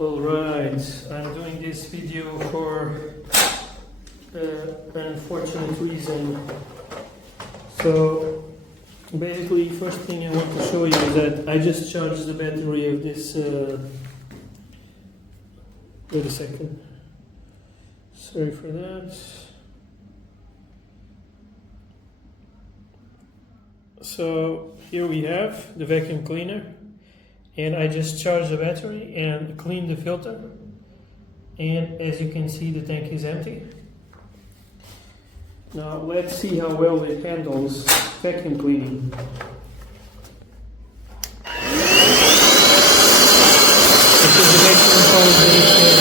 Alright, I'm doing this video for an unfortunate reason. So basically, first thing I want to show you is that I just charged the battery of this. Wait a second. Sorry for that. So here we have the vacuum cleaner, and I just charged the battery and cleaned the filter, and as you can see, the tank is empty. Now let's see how well it handles vacuum cleaning. This is the vacuum power that it can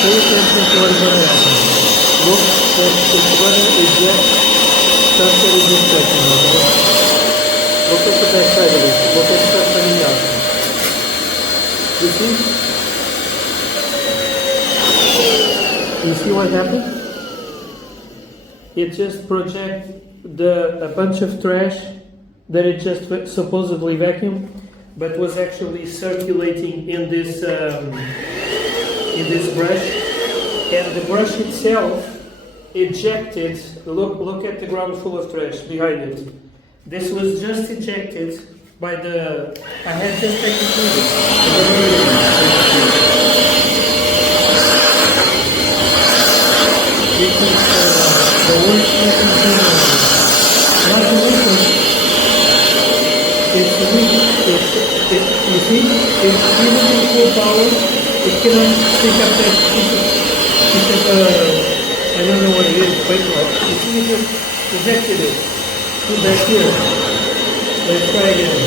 pay attention to what is going to happen. Look that it's going to eject stuff that is ejecting, okay? Look at the back side of it. Look at stuff coming out. You see what happened? It just projected a bunch of trash that it just supposedly vacuumed, but was actually circulating in this brush, and the brush itself ejected. Look at the ground full of trash behind it. This was just ejected by the. I had just taken through this. This is the worst vacuum cleaner. Not the weakest. It's the weakest. You see, it's even in full power. It cannot pick up that piece of I don't know what it is, but you see it just ejected it. Put back here. Let's try again.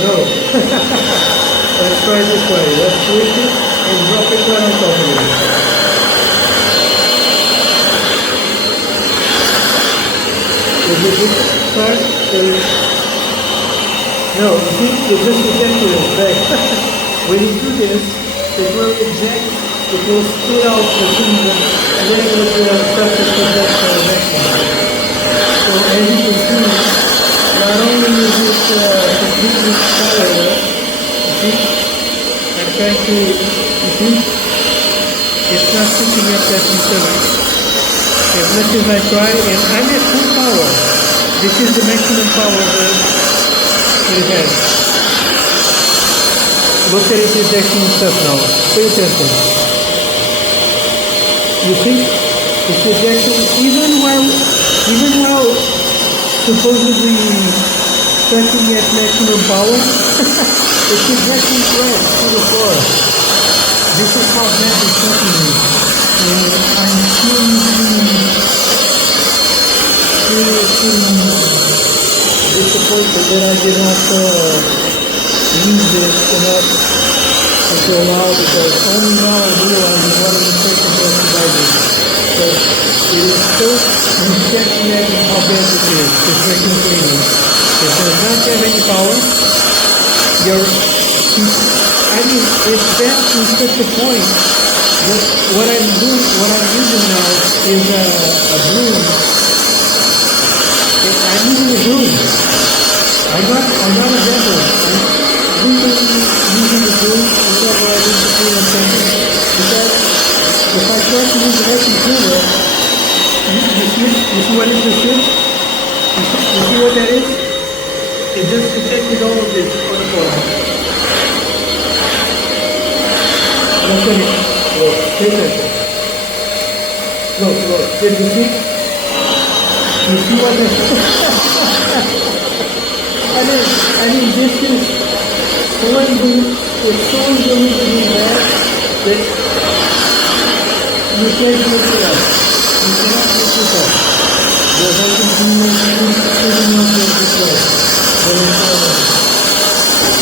No. Let's try this way. Let's twist it and drop it right on top of it. Is it this part? No, you see, it just ejected it back. When you do this, it will eject, it will spit out the thing, and then it will start to project the vacuum. So as you can see, not only is it completely powerless, you see, I'm trying to, you see, it's not picking up that itself. As much as I try, and I'm at full power. This is the maximum power that it has. Look at it ejecting stuff now. Pay attention. You see? It's ejecting even while supposedly stretching at maximum power. It's ejecting trash to the floor. This is how bad it's shocking me. I'm still disappointed that I did not use this enough until now, because only now I realize what a mistake it was that I did. So it is so, you can't imagine how bad it is, this vacuum cleaner. It does not have any power. I mean, it's bad to such a point that what I'm using now is a broom. I'm using a broom. I'm not a devil. I'm using the broom whenever I need to clean up something. Because if I try to use the vacuum cleaner, you see what is this? You see what that is? It just detected all of this on the floor. Look at it. Look, pay attention. Look, did you see? You see what it is? I mean, this is so unbelievably bad that you can't look it up. You cannot look it up. There hasn't been any decision of this way. There is it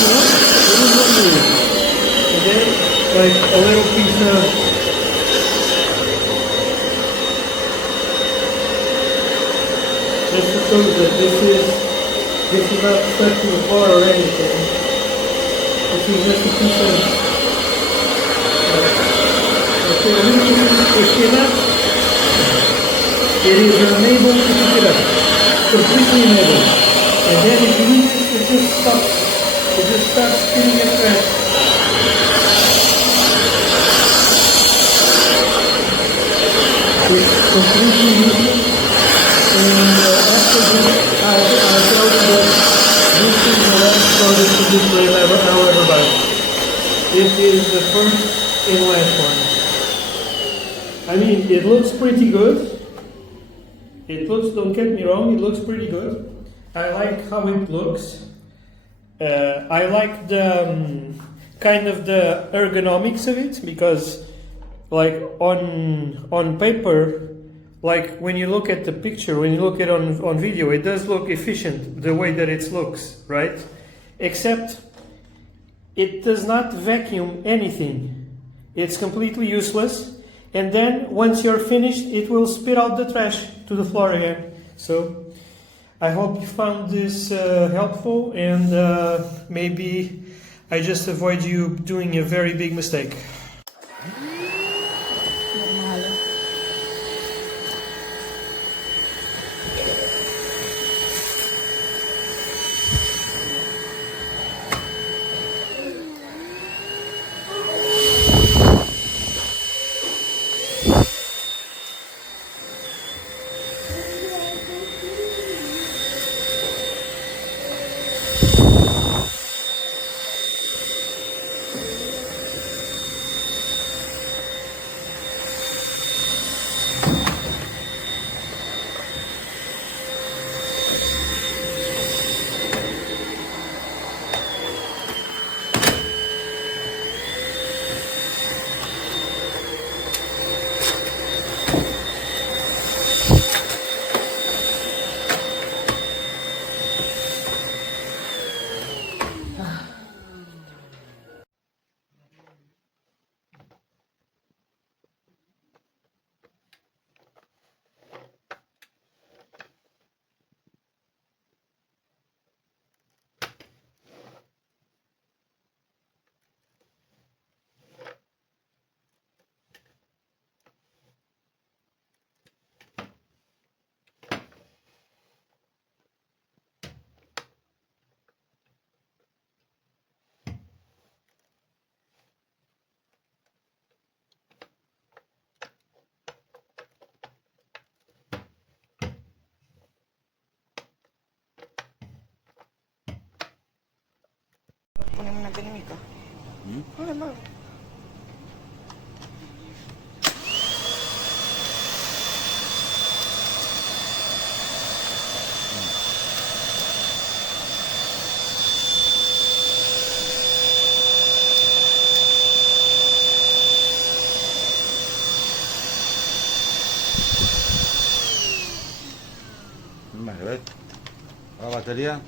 is what it is. Okay? Like a little piece of Just to show you that this is not stuck to the floor or anything. This is just a piece of okay, if you're not, it is unable to pick it up. Completely unable. And then if you lose it, it just stops. It just starts spinning at rest. It's completely useless. And after this, I'll tell you that this is the last product to be played I'll ever buy. This is the first and last one. I mean, it looks pretty good. It looks, don't get me wrong, it looks pretty good. I like how it looks. I like the kind of the ergonomics of it, because like on paper, like when you look at the picture, when you look at it on video, it does look efficient the way that it looks, right? Except it does not vacuum anything. It's completely useless. And then once you're finished, it will spit out the trash to the floor again. So I hope you found this helpful, and maybe I just avoid you doing a very big mistake. Poneme una técnica. Hola, mamá. Vale, ¿ves? La batería.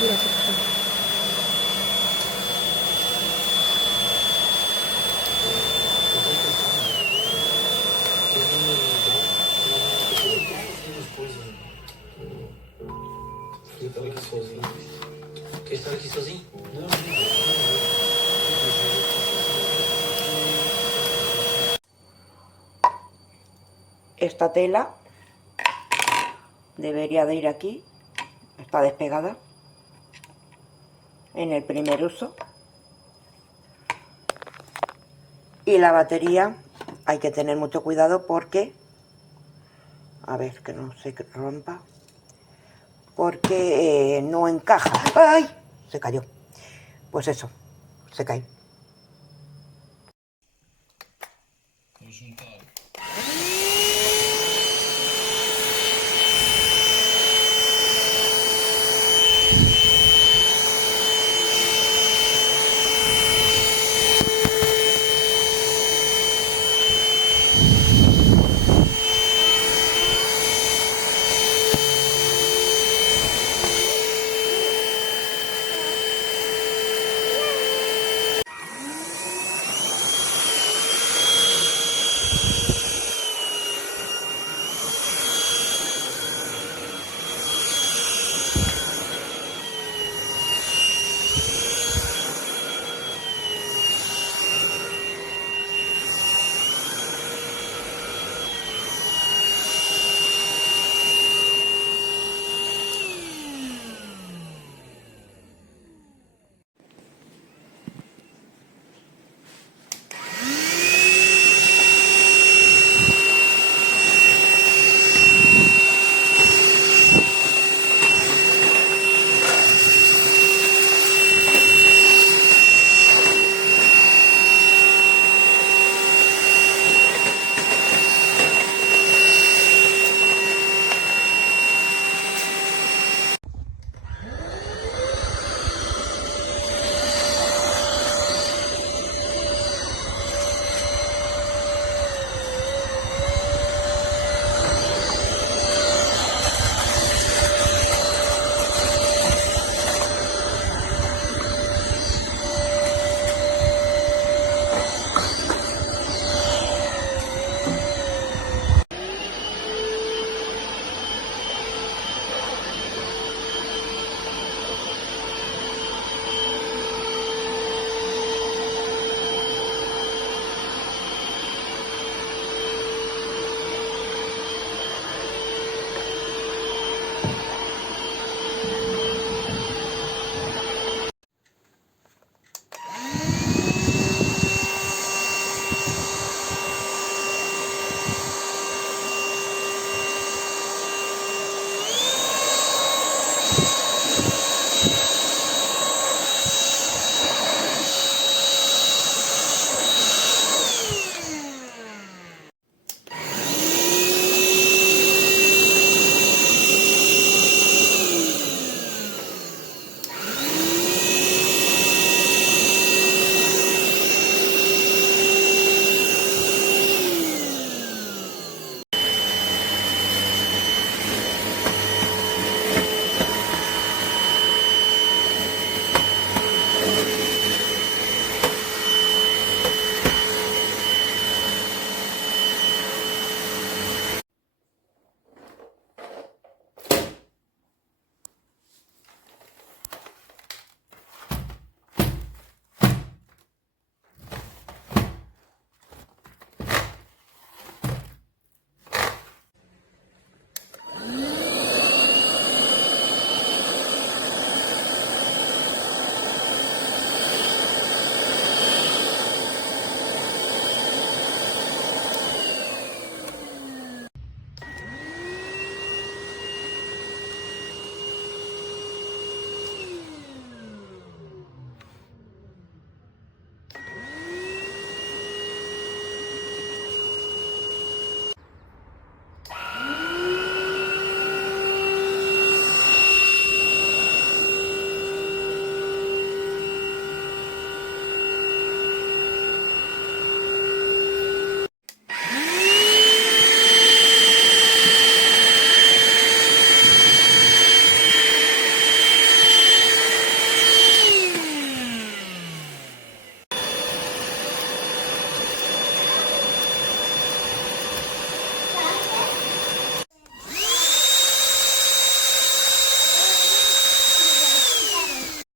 Mira, se está. Ele tava aqui sozinho. Porque ele tava aqui sozinho? Não. Esta tela debería de ir aquí, está despegada en el primer uso, y la batería hay que tener mucho cuidado porque, a ver que no se rompa, porque no encaja. ¡Ay! Se cayó. Pues eso, se cae. Vou juntar